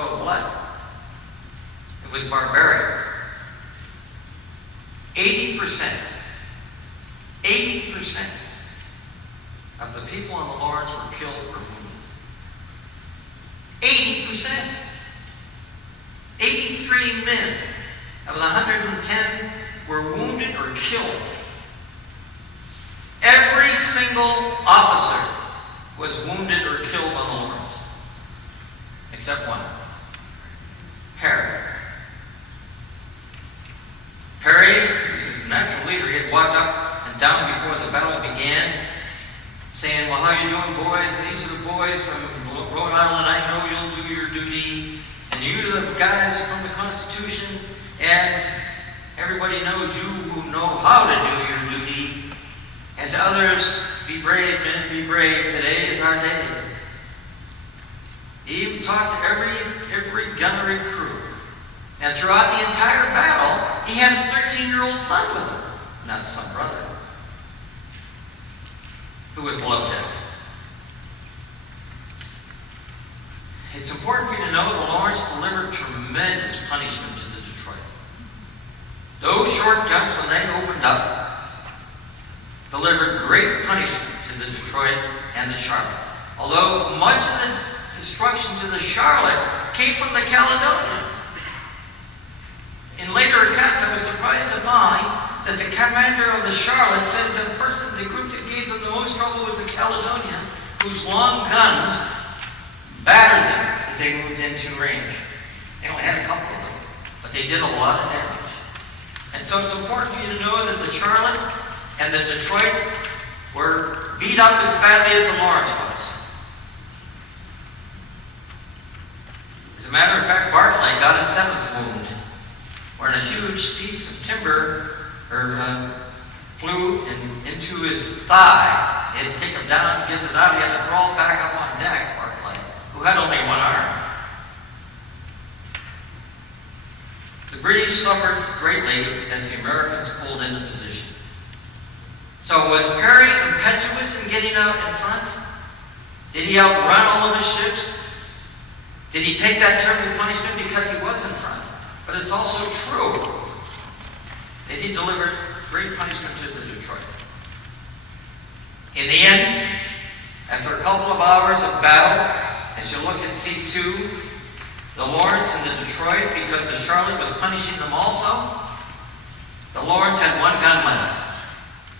flow of blood. It was barbaric. 80% of the people on the Lawrence were killed or wounded. 80%. 83 men of the 110 were wounded or killed. Every single officer was wounded or killed on the Lawrence, except one, Perry. Perry, who was a natural leader, he had walked up and down before the battle began, saying, "Well, how you doing, boys? These are the boys from Rhode Island. I know you'll do your duty. And you're the guys from the Constitution. And everybody knows you who know how to do your duty. And to others, be brave, men, be brave. Today is our day." He even talked to every gunnery crew. And throughout the entire battle, he had his 13-year-old son with him. Not his son brother, who was below death. It's important for you to know that Lawrence delivered tremendous punishment to the Detroit. Those short guns, when they opened up, delivered great punishment to the Detroit and the Charlotte. Although much of the destruction to the Charlotte came from the Caledonia. In later accounts, I was surprised to find that the commander of the Charlotte said the group that gave them the most trouble was the Caledonia, whose long guns battered them as they moved into range. They only had a couple of them, but they did a lot of damage. And so it's important for you to know that the Charlotte and the Detroit were beat up as badly as the Lawrence was. As a matter of fact, Barclay got a 7th wound, where a huge piece of timber flew into his thigh. They had to take him down to get it out. He had to crawl back up on deck, Barclay, who had only one arm. The British suffered greatly as the Americans pulled into position. So was Perry impetuous in getting out in front? Did he outrun all of his ships? Did he take that terrible punishment because he was in front? But it's also true that he delivered great punishment to the Detroit. In the end, after a couple of hours of battle, as you look at C2, the Lawrence and the Detroit, because the Charlotte was punishing them also, the Lawrence had one gun left.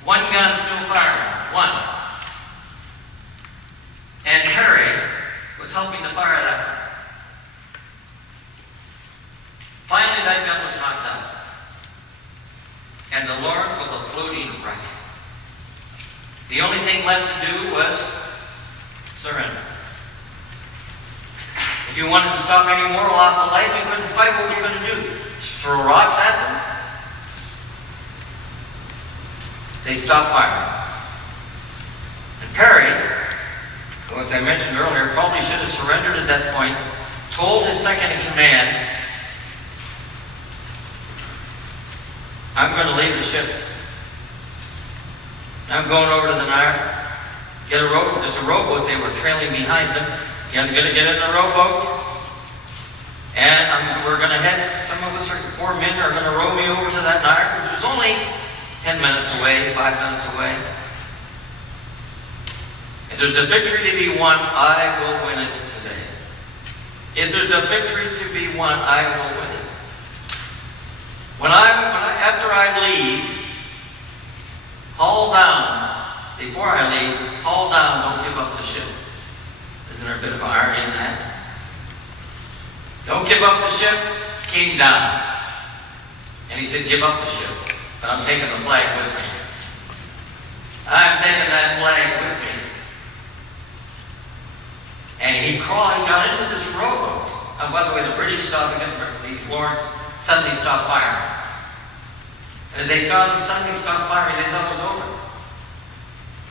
One gun still firing. One. And Harry was helping to fire that one. Finally, that gun was knocked out. And the Lawrence was a floating wreck. The only thing left to do was surrender. If you wanted to stop any more loss of life, you couldn't fight. What were you going to do? Throw rocks at them? They stopped firing. And Perry, who, as I mentioned earlier, probably should have surrendered at that point, told his second in command, "I'm going to leave the ship. I'm going over to the Nile. Get a rope. There's a rowboat. They were trailing behind them. I'm going to get in the rowboat, and we're going to head. Some of us, 4 men, are going to row me over to that Nile, which was only 10 minutes away, 5 minutes away. If there's a victory to be won, I will win it today. If there's a victory to be won, I will win it. After I leave, haul down. Before I leave, haul down. Don't give up the ship." Isn't there a bit of irony in that? Don't give up the ship. Came down, and he said, "Give up the ship, but I'm taking the flag with me. I'm taking that flag with me." And he got into this rowboat. And by the way, the British saw the Lawrence suddenly stop firing. And as they saw them suddenly stop firing, they thought it was over.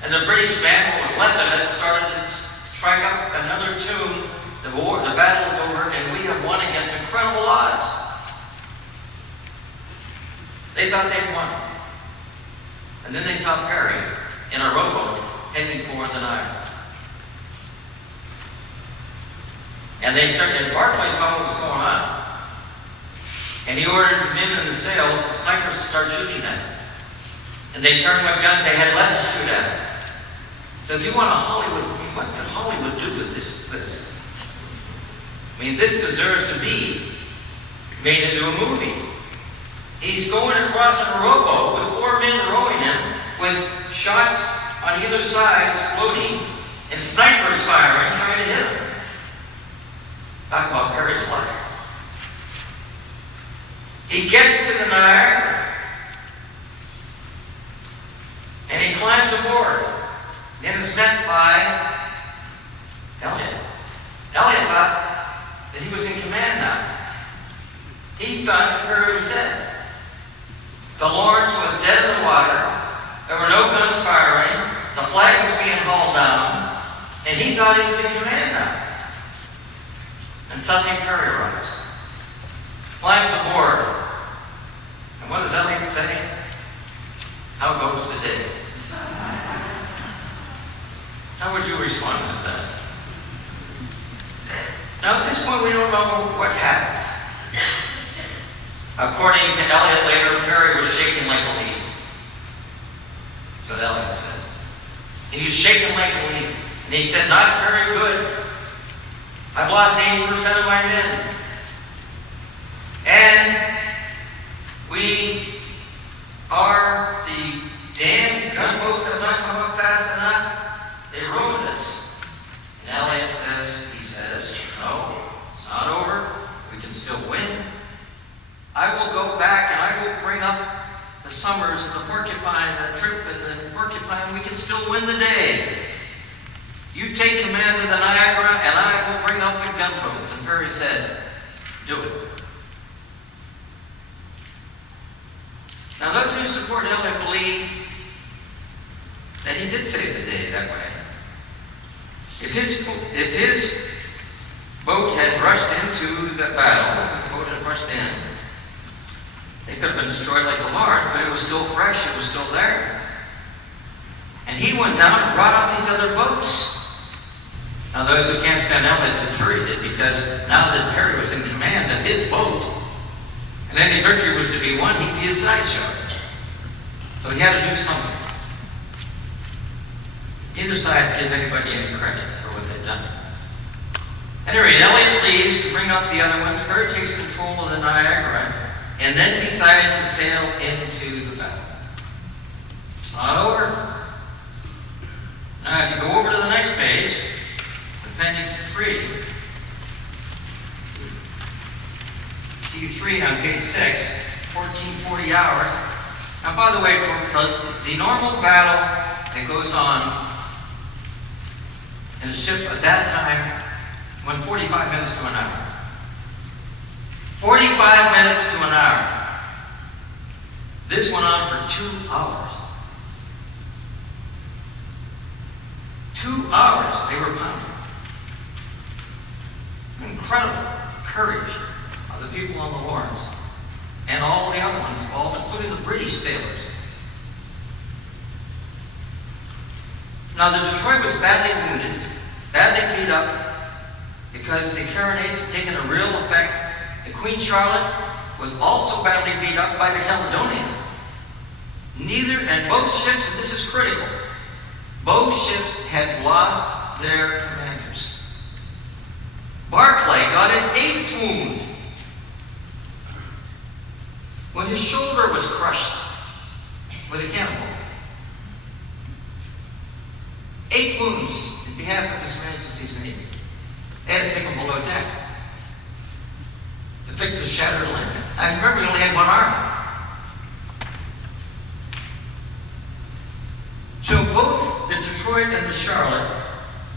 And the British man, what was left of it, started to strike up another tune. The battle is over, and we have won against incredible odds. They thought they'd won. And then they saw Perry in a rowboat heading for the Nile. And Barclay saw what was going on. And he ordered the men in the sails, the snipers, to start shooting at him. And they turned what guns they had left to shoot at him. So if you want a Hollywood, what could Hollywood do with this? I mean, this deserves to be made into a movie. He's going across in a rowboat with 4 men rowing him, with shots on either side exploding, and snipers firing, trying to hit him. Talk about Perry's luck. He gets to the Niagara, and he climbs aboard, and is met by Elliot. Elliot thought that he was in command now. He thought Perry was dead. The Lawrence was dead in the water. There were no guns firing. The flag was being hauled down. And he thought he was in command now. And suddenly Perry arrives. Climbs aboard. And what does Elliot say? How goes the day? How would you respond to that? Now at this point we don't know what happened. According to Elliot later, Perry was shaking like a leaf. That's what Elliot said. He was shaking like a leaf. And he said, not very good. I've lost 80% of my men. And the damn gunboats have not come up fast enough. They ruined us. And Elliot says, no, it's not over. We can still win. I will go back and I will bring up the Summers and the Porcupine and the Trip and the Porcupine. We can still win the day. You take command of the Niagara and I will bring up the gunboats. And Perry said, do it. Now those who support Elliot believe that he did save the day that way. If his boat had rushed into the battle, if his boat had rushed in, they could have been destroyed like the Lawrence, but it was still fresh, it was still there. And he went down and brought up these other boats. Now those who can't stand Elliot's that Perry did, because now that Perry was in command of his boat, and any victory was to be won, he'd be a sideshow. So he had to do something. Neither side gives anybody any credit for what they've done. At any rate, Elliot leaves to bring up the other ones. Perry takes control of the Niagara, and then decides to sail into the battle. It's not over. Now, if you go over to the next page, Appendix 3, C3 on page 6, 1440 hours. Now, by the way, folks, the normal battle that goes on in a ship at that time went 45 minutes to an hour. 45 minutes to an hour. This went on for 2 hours. 2 hours they were pounding. Incredible courage of the people on the Lawrence and all the other ones involved, including the British sailors. Now, the Detroit was badly wounded, badly beat up, because the carronades had taken a real effect. The Queen Charlotte was also badly beat up by the Caledonian. And both ships, and this is critical, both ships had lost their commanders. Barclay got his 8th wound when his shoulder was crushed with a cannonball. 8 wounds in behalf of His Majesty's Navy. They had to take him below deck to fix the shattered limb. I remember he only had one arm. So both the Detroit and the Charlotte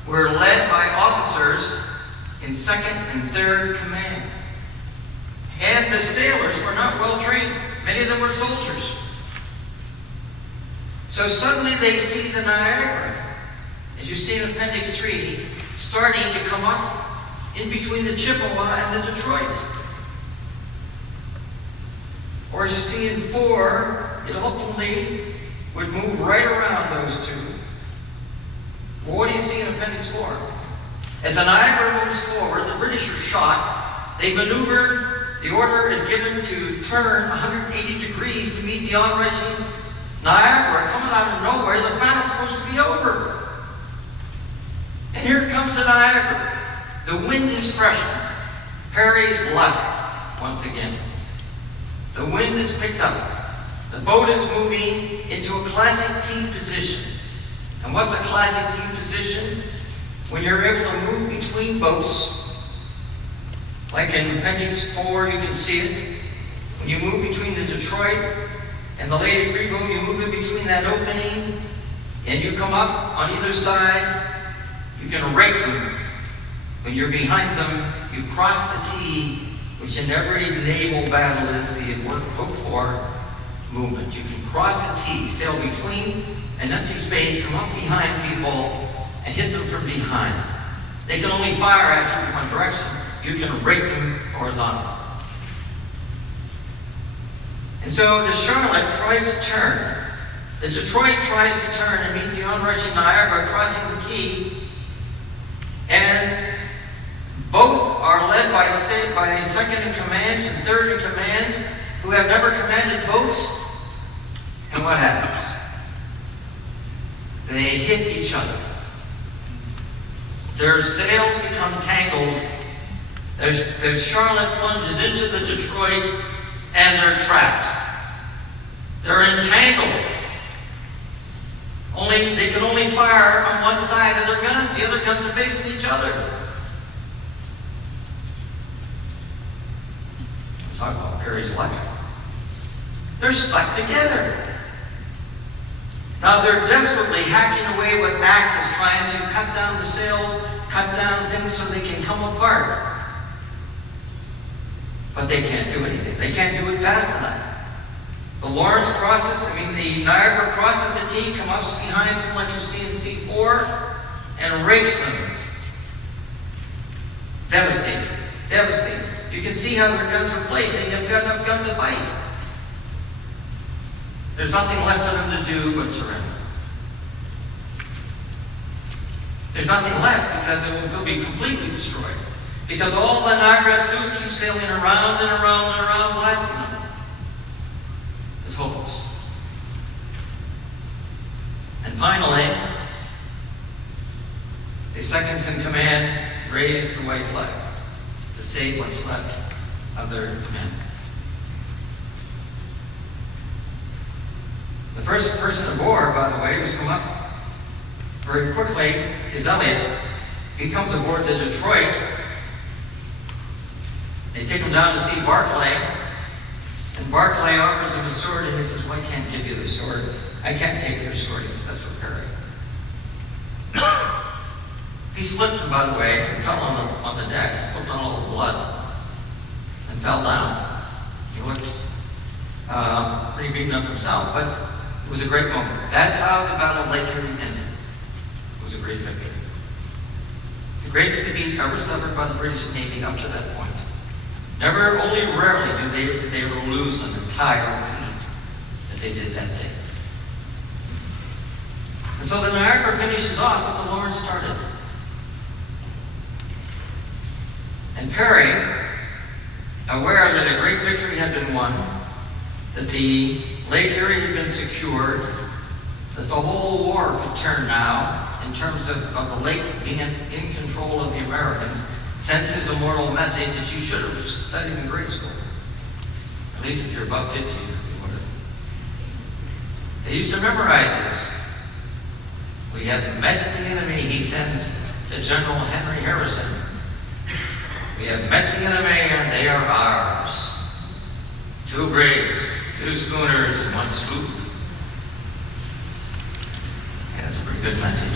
were led by officers in 2nd and 3rd command. And the sailors were not well trained. Many of them were soldiers. So suddenly they see the Niagara, as you see in Appendix 3, starting to come up in between the Chippewa and the Detroit. Or as you see in 4, it ultimately would move right around those two. Well, what do you see in Appendix 4? As the Niagara moves forward, the British They maneuver. The order is given to turn 180 degrees to meet the onrushing Niagara coming out of nowhere. The battle's supposed to be over. And here comes the Niagara. The wind is freshened. Perry's luck once again. The wind is picked up. The boat is moving into a classic T position. And what's a classic T position? When you're able to move between boats, like in Appendix 4, you can see it. When you move between the Detroit and the Lady Freeboat, you move in between that opening, and you come up on either side. You can rake them. When you're behind them, you cross the T, which in every naval battle is the word hooked for movement. You can cross the T, sail between an empty space, come up behind people, and hit them from behind. They can only fire at you from one direction. You can rake them horizontal. And so the Charlotte tries to turn. The Detroit tries to turn and meet the onrushing Niagara, crossing the T. And both are led by second in commands and third in commands who have never commanded boats. And what happens? They hit each other. Their sails become tangled. The Charlotte plunges into the Detroit, and they're trapped. They're entangled. They can only fire on one side of their guns. The other guns are facing each other. Talk about Perry's luck. They're stuck together. Now they're desperately hacking away with axes, trying to cut down the sails, cut down things so they can come apart. But they can't do anything. They can't do it fast enough. The Lawrence crosses, the Niagara crosses the T, comes up behind them like you see in C4, and rakes them. Devastating. Devastating. You can see how their guns are placed. They have got enough guns to fight. There's nothing left for them to do but surrender. There's nothing left because they'll be completely destroyed. Because all the Niagara has to do is keep sailing around and around and around, blasting them. It's hopeless. And finally, the seconds in command raise the white flag to save what's left of their men. The first person aboard, by the way, who's come up very quickly is Elliot. He comes aboard the Detroit. They take him down to see Barclay, and Barclay offers him a sword, and he says, "Well, I can't give you the sword. I can't take your sword." He says, "That's for Perry." He slipped him, by the way, and fell on the deck. He slipped on all the blood and fell down. He looked pretty beaten up himself, but it was a great moment. That's how the Battle of Lake Erie ended. It was a great victory. The greatest defeat ever suffered by the British Navy up to that point. Only rarely did they lose an entire fleet as they did that day. And so the Niagara finishes off what the Lawrence started. And Perry, aware that a great victory had been won, that the Lake Erie had been secured, that the whole war could turn now in terms of the lake being in control of the Americans, sends his immortal message that you should have studied in grade school. At least if you're above 50, you would have. They used to memorize this. We have met the enemy, he sends to General Henry Harrison. We have met the enemy and they are ours. 2 brigs, 2 schooners, and 1 sloop. Yeah, that's a pretty good message.